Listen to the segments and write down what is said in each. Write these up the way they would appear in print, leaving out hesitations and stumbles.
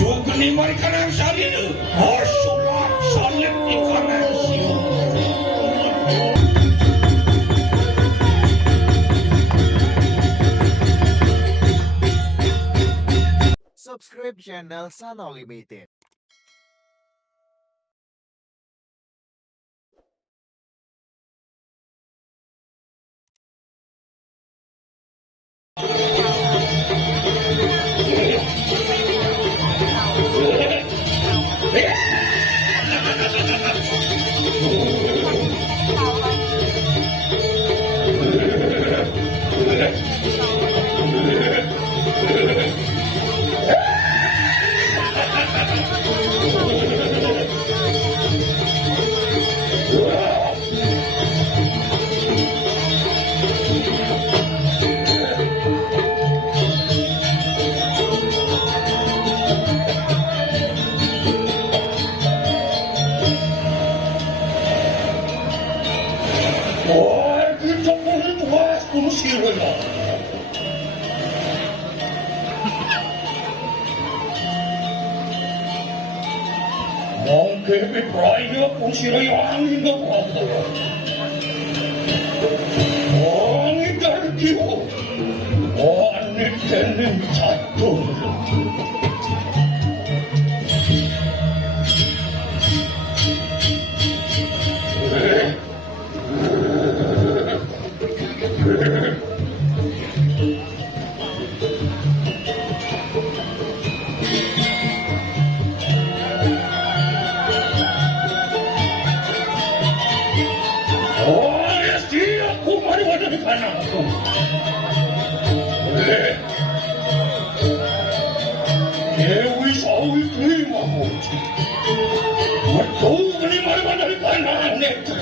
Jugni marikanan sarina, horsulah salib di kanan siu. Subscribe channel Sano Limited. Mungkin beraya pun sirai angin dan wakil. Angin dari jiwa, angin tenin catur. Dewi sawi terima moci. Mertu ini mana dari kanan itu.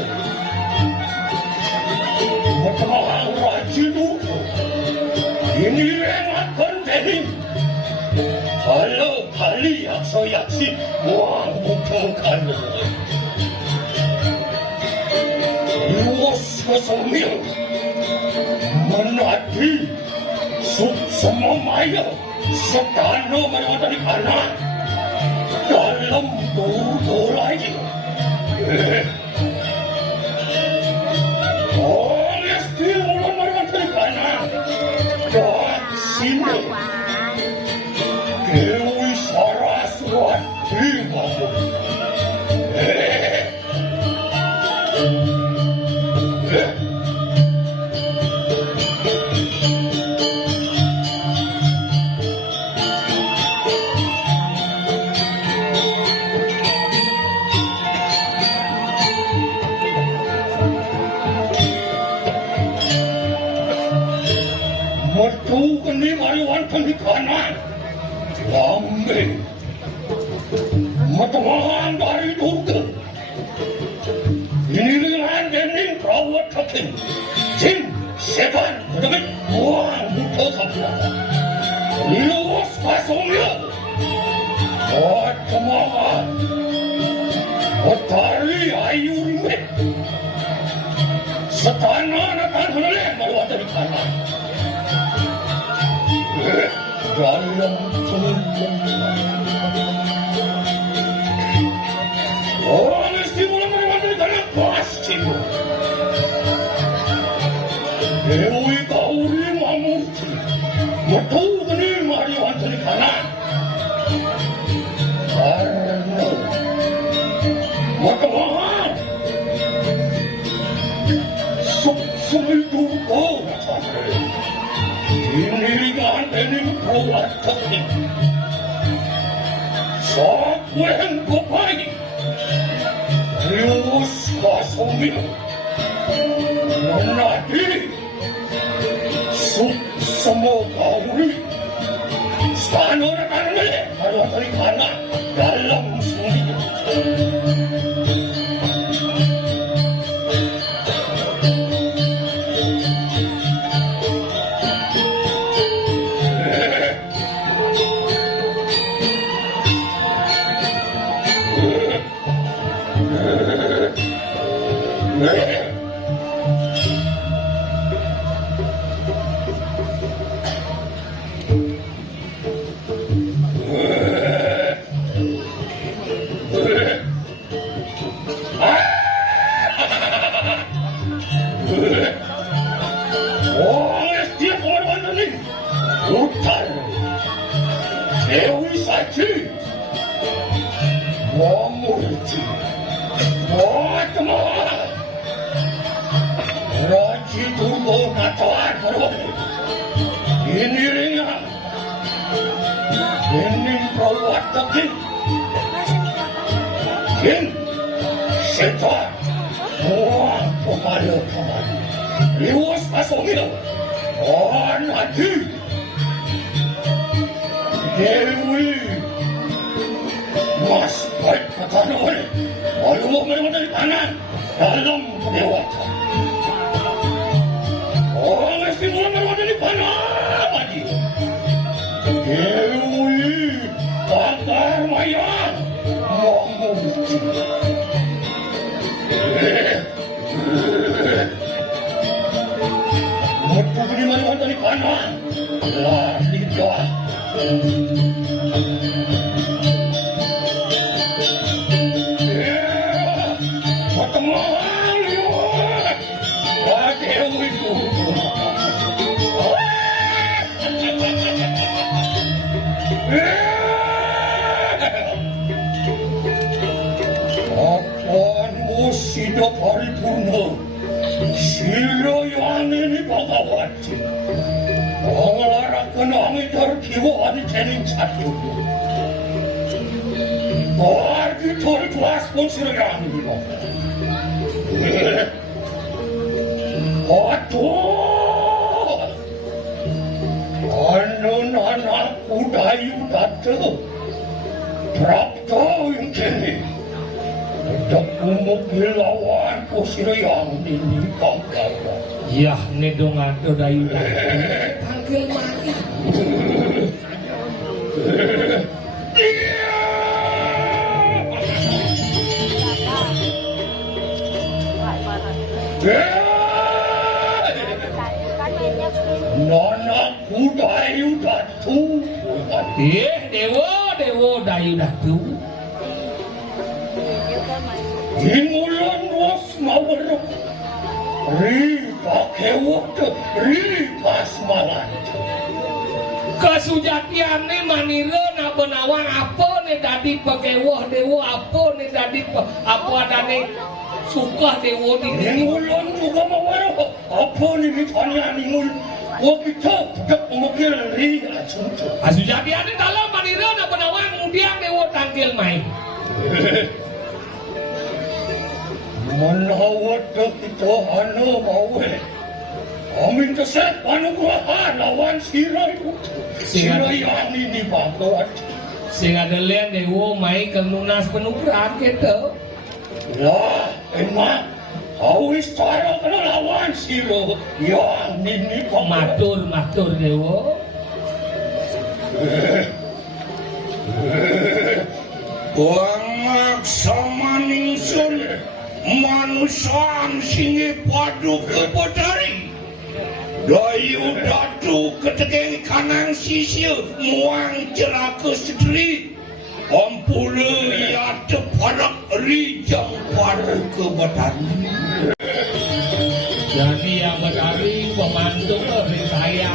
Mertemang raji dulu. Ini rengatkan jadi. Kalau kali yang saya si wang bukan. Luas kesomil. Menadi semua maya Sano mereka dari kanan dalam tubuh lagi. Oleh stimulan mereka dari kanan dan sini Dewi Saraswati kamu. Mertu ini mariwan di kanan lambe matamahan dari durga ini dengan dening perawat hakim jin setan kedamit buang buta sabda luas pasomnya matamahan matari ayu rimit setana natan huleh mariwan di kanan dalam orang istimewa mereka dalam pasti Dewi Gauri Mamurti Matu ini mariwan dari kanan karena matamahan sumber kau ini dengan ini perawat teknik saat wehen kopai rius kasomil menadi semua kauri Sano rekan melek kalau dari kanan dalam sendiri Hutan Dewi Saji Mamurti Matma Raji Turbo Natawan Ini ringan Ini Prawataki Ini Setan Wah Pemala Liwas Pasomino Anadi Dewi Mas baik kata oleh Allah menerima dari kanan dalam dewata orang mesti mulai menerima dari kanan lagi Dewi Bakar Mayang Mamuti Mutu menerima dari kanan lari doa Sida paripurna sila yang ini bagawati panglarakan angitar kiwa adi tening catiudu bagi tori tuas pun sila yang ini bagawati aduh anon anakku dayu datu trakto yang kini Dak umukil lawan ko sila yang dinikang kaya. Yah, nedongan do dayu panggil mati. Nanaku dayu datu. Dewo dayu datu. Ingulan was mawarok ri pakewot ri pasmalan Kasujatiane manira na benawan apa ne dadi pakewah dewa apa ne dadi apa adane suka dewa di Ingulan juga mawarok apa ni ditanya ingul wakita dak mungkin ri acuncu Kasujatiane dalam manira na benawan mudiang dewa tangkil main Menawat kita hana mawe. Amin kesep anugerah lawan sirai sirai yang ini bagawat. Sing ada lian dewa mai kelunas penugrahan kita. Lah, emak awis cara kena lawan sirai yang ini bagawat. Matur dewa. Bangak sama ningsun. Manusan singi padu kepodari dayu datu ketegeng kanang sisir muang ceraka sedri ampule ya teparak rijang padu kebadari Jadi yang badari pemandu dari saya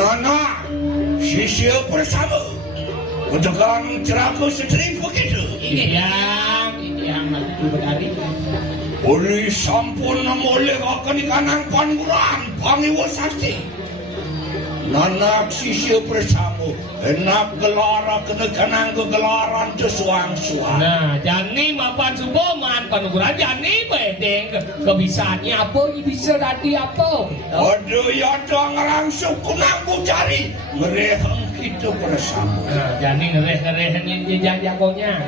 Nana, sisir bersama untuk ceraka seteri begitu. Yang Benari. Uli sampun mulih kani kanang panguran pangiwa sakti. Nanak sisya bersama enak gelara keneganang kegelaran sesuang-suang. Nah, jani mapan subuh man panuguran jani bedeng kebisaannya apa bisa tadi apa? Aduh ya dong langsung kunangku cari ngereheng kita bersama. Nah, jani ngereh-ngereh ini jajakonya.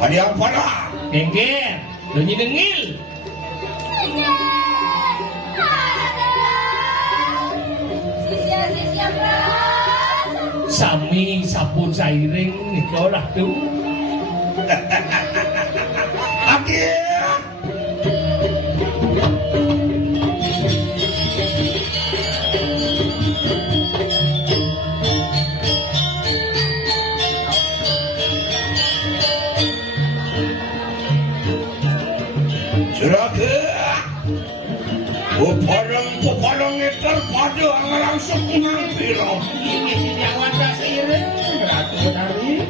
Ada yang pada? Dengger, dunyi dengil. Sami sabun sairing niko lah tuh. Akhir. Seraga. Peparang etar pada langsung mengambil. Ini yang wadah seiring Ratu Benari.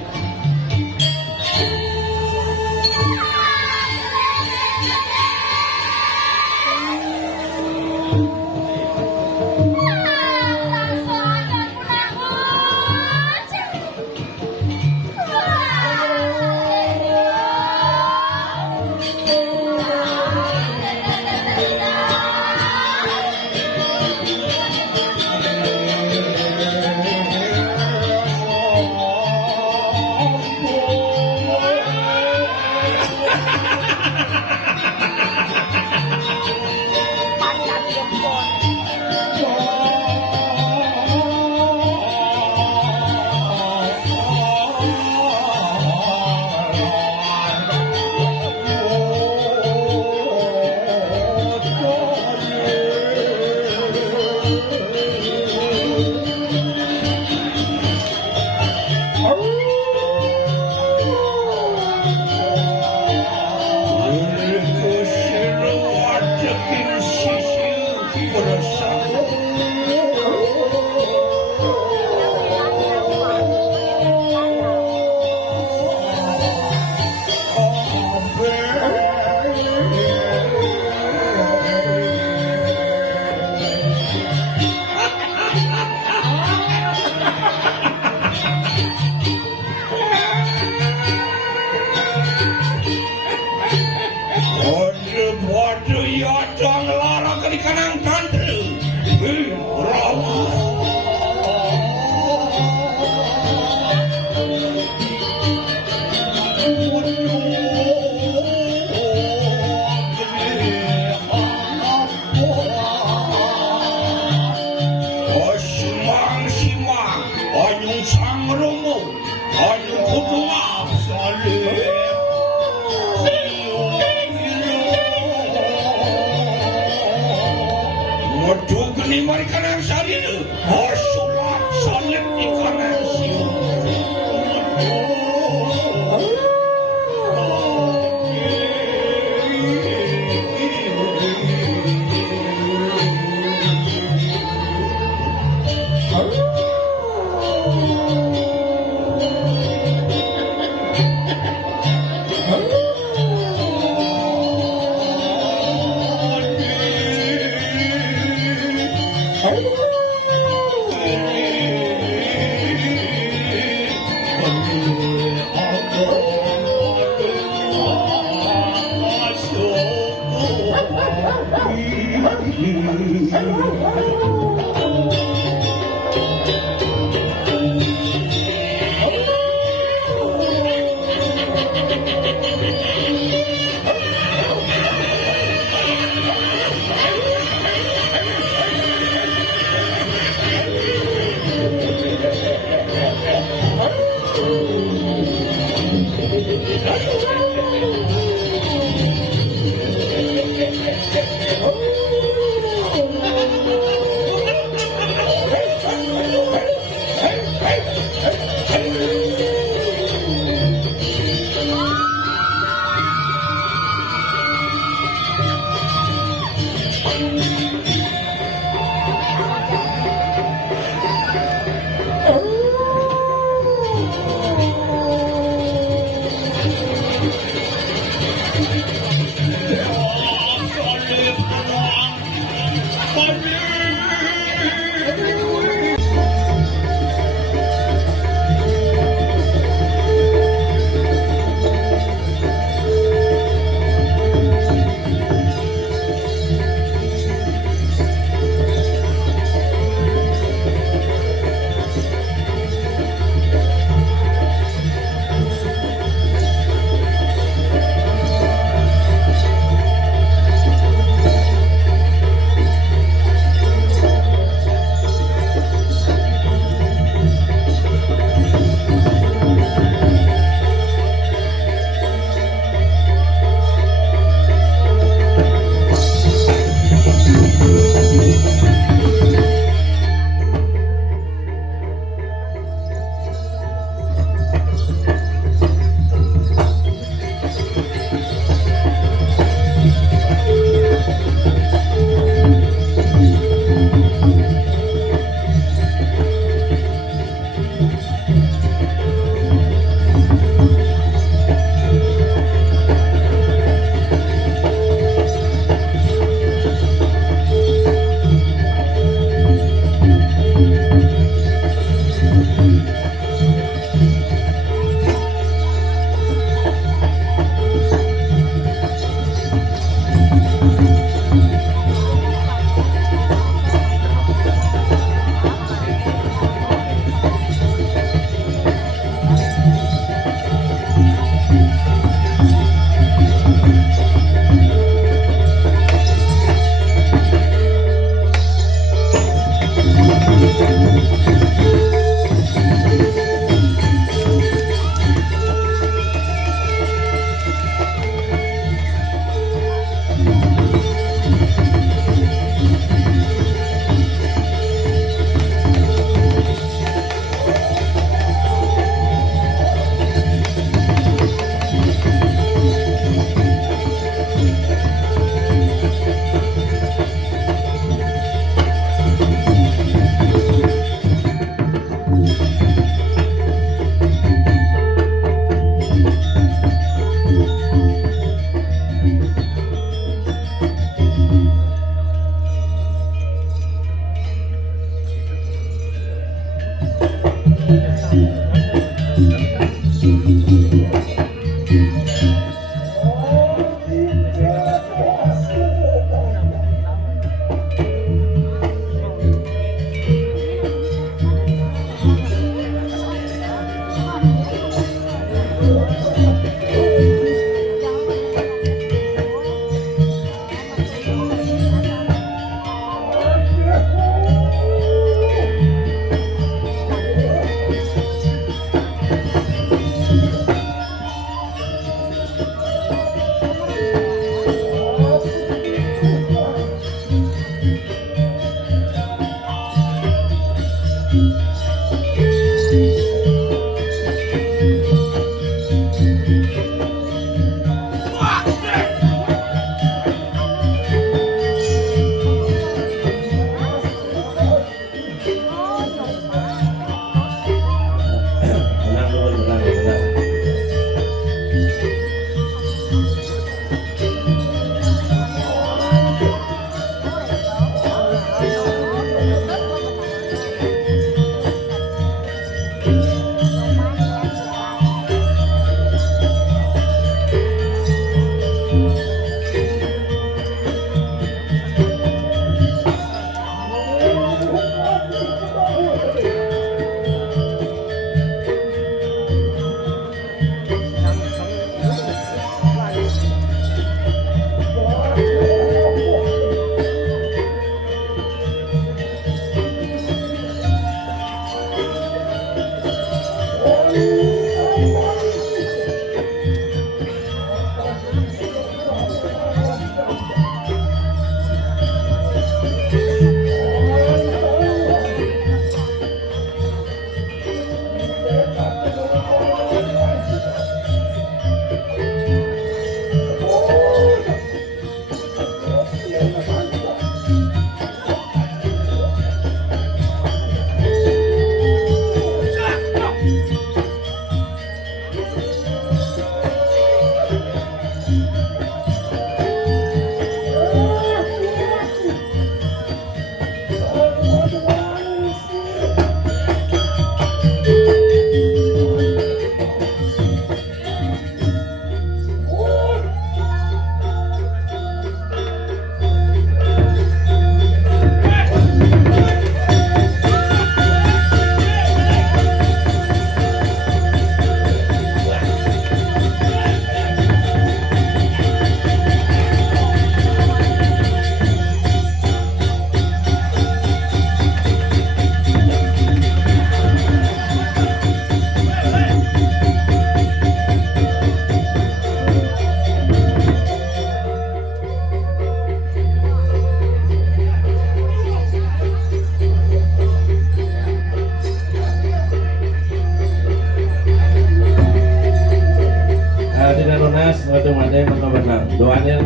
lunas waktu mana menang doanya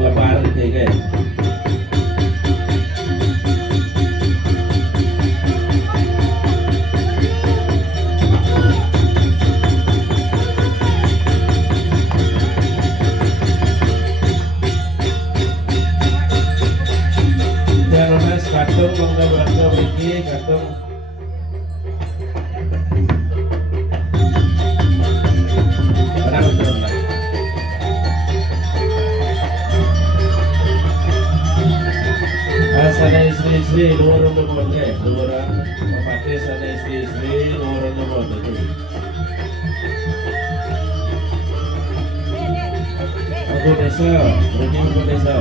lebaran kayak lunas kartung bangga beri kartung orang betul lah. Sana istri dua orang dua orang mempati sana istri dua orang itu. Aku desa, berarti aku desa.